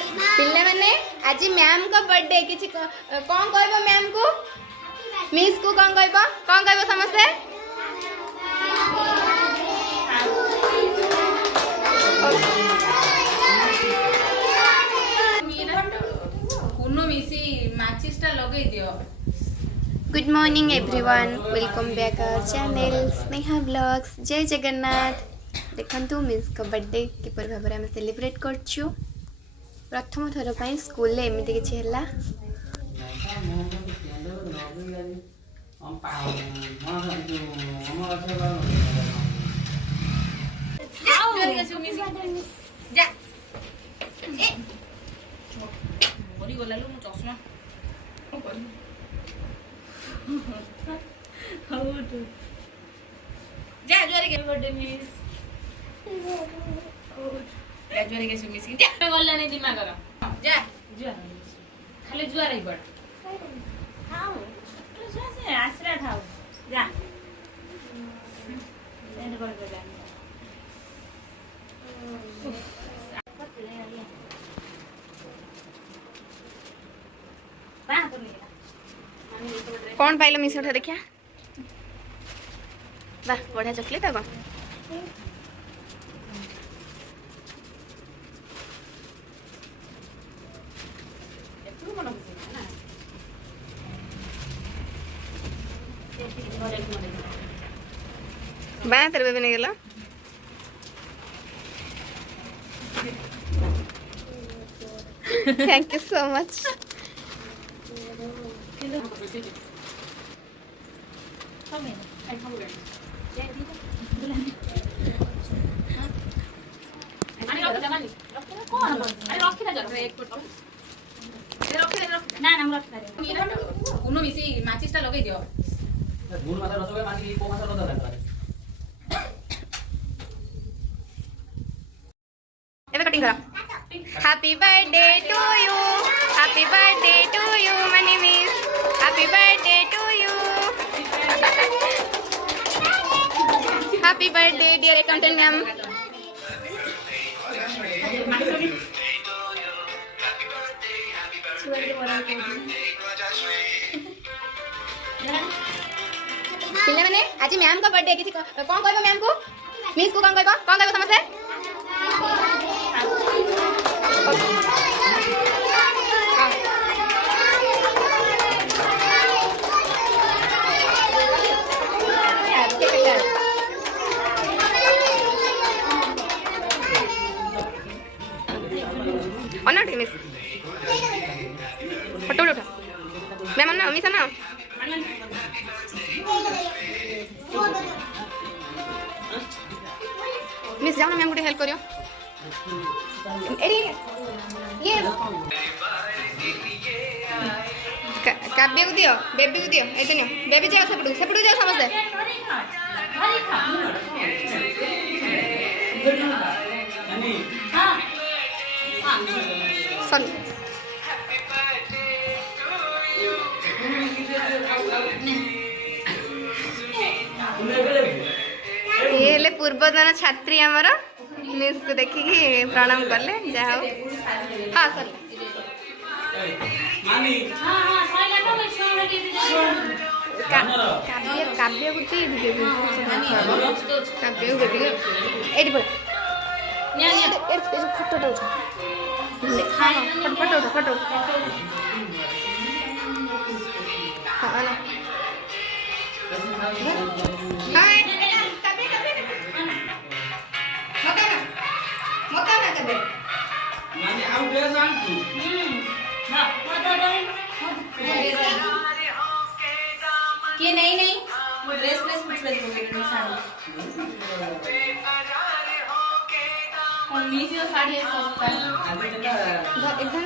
पिल्ले माने आज मैम को बर्थडे किछि कौन कहबो मैम को मिस को कौन कहबो समस्ते कुनो मिसी माचिसटा लगै दियो। Good morning everyone welcome back our channel Sneha vlogs. जय जगन्नाथ। देखंतु मिस को बर्थडे किपर भाबरे हम सेलिब्रेट करछु। प्रथम थर पई स्कूल ले एमिति किछि हला जा मोरी गलालु मु चश्मा जा जोरे के बर्थडे मिस जा जोरे के मिस जा गल्ला नहीं दिमाग कर जा जा खाली जुआर ही पड़ खाओ तो से आसरा खाओ जा एंड कर जा कौन पाइल मिस उठा देखिया वाह बढ़िया चॉकलेट आगो बा तेरे बेबी नहीं गेला थैंक यू सो मच कुनो मिसी माचिसटा लगै दियो। एबे कटिंग करा। Happy birthday to you happy birthday to you my name is happy birthday to you happy birthday dear accountant ma'am. पिल्ले माने आज मैम का बर्थडे किछि कौन कहबो मैम को मिस को कौन कहबो समस्ते अनट मिस फोटो उठा मैम ना मिस ना मिस जाओ ना मैम को हेल्प करियो एडी ये काव्य को दियो बेबी को दियो एते नियो बेबी जाओ सेपटू जाओ समझ दे सन ये ले पूर्वतन छात्री आमर मिस को देखिकी प्रणाम कले जा हो हाँ सर काव्य काव्य को काव्य को एडी बोल फोटो फोटो फोटो हाँ ना हाय मका ना कबे माने आउ ड्रेस आन तू ना के नहीं ड्रेस कुछ ले दो साड़ी और मीडियो साड़ी है सस्ता एकदम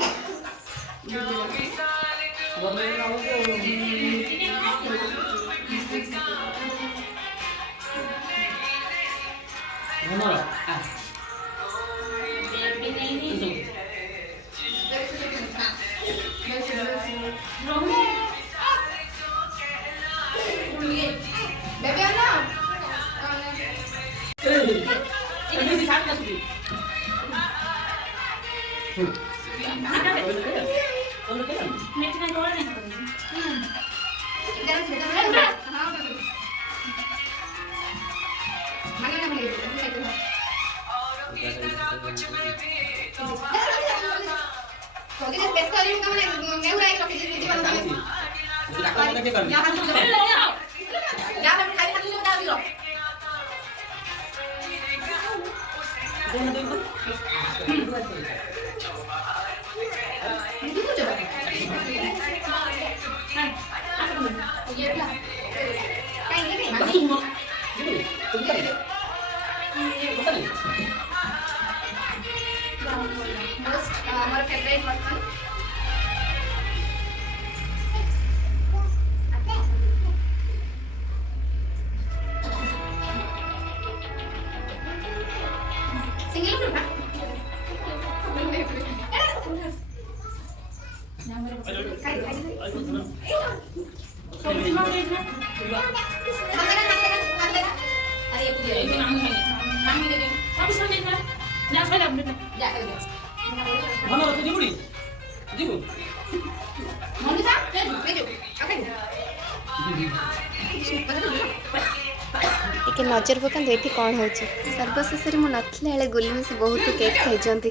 ଟିକେ ନଜର ପକାନ୍ତୁ ଏଠି କ'ଣ ହେଉଛି। ସର୍ବଶେଷରେ ମୁଁ ନଥିଲା ବେଳେ ଗୁଲିମିଶି ବହୁତ କେକ୍ ଖାଇଛନ୍ତି।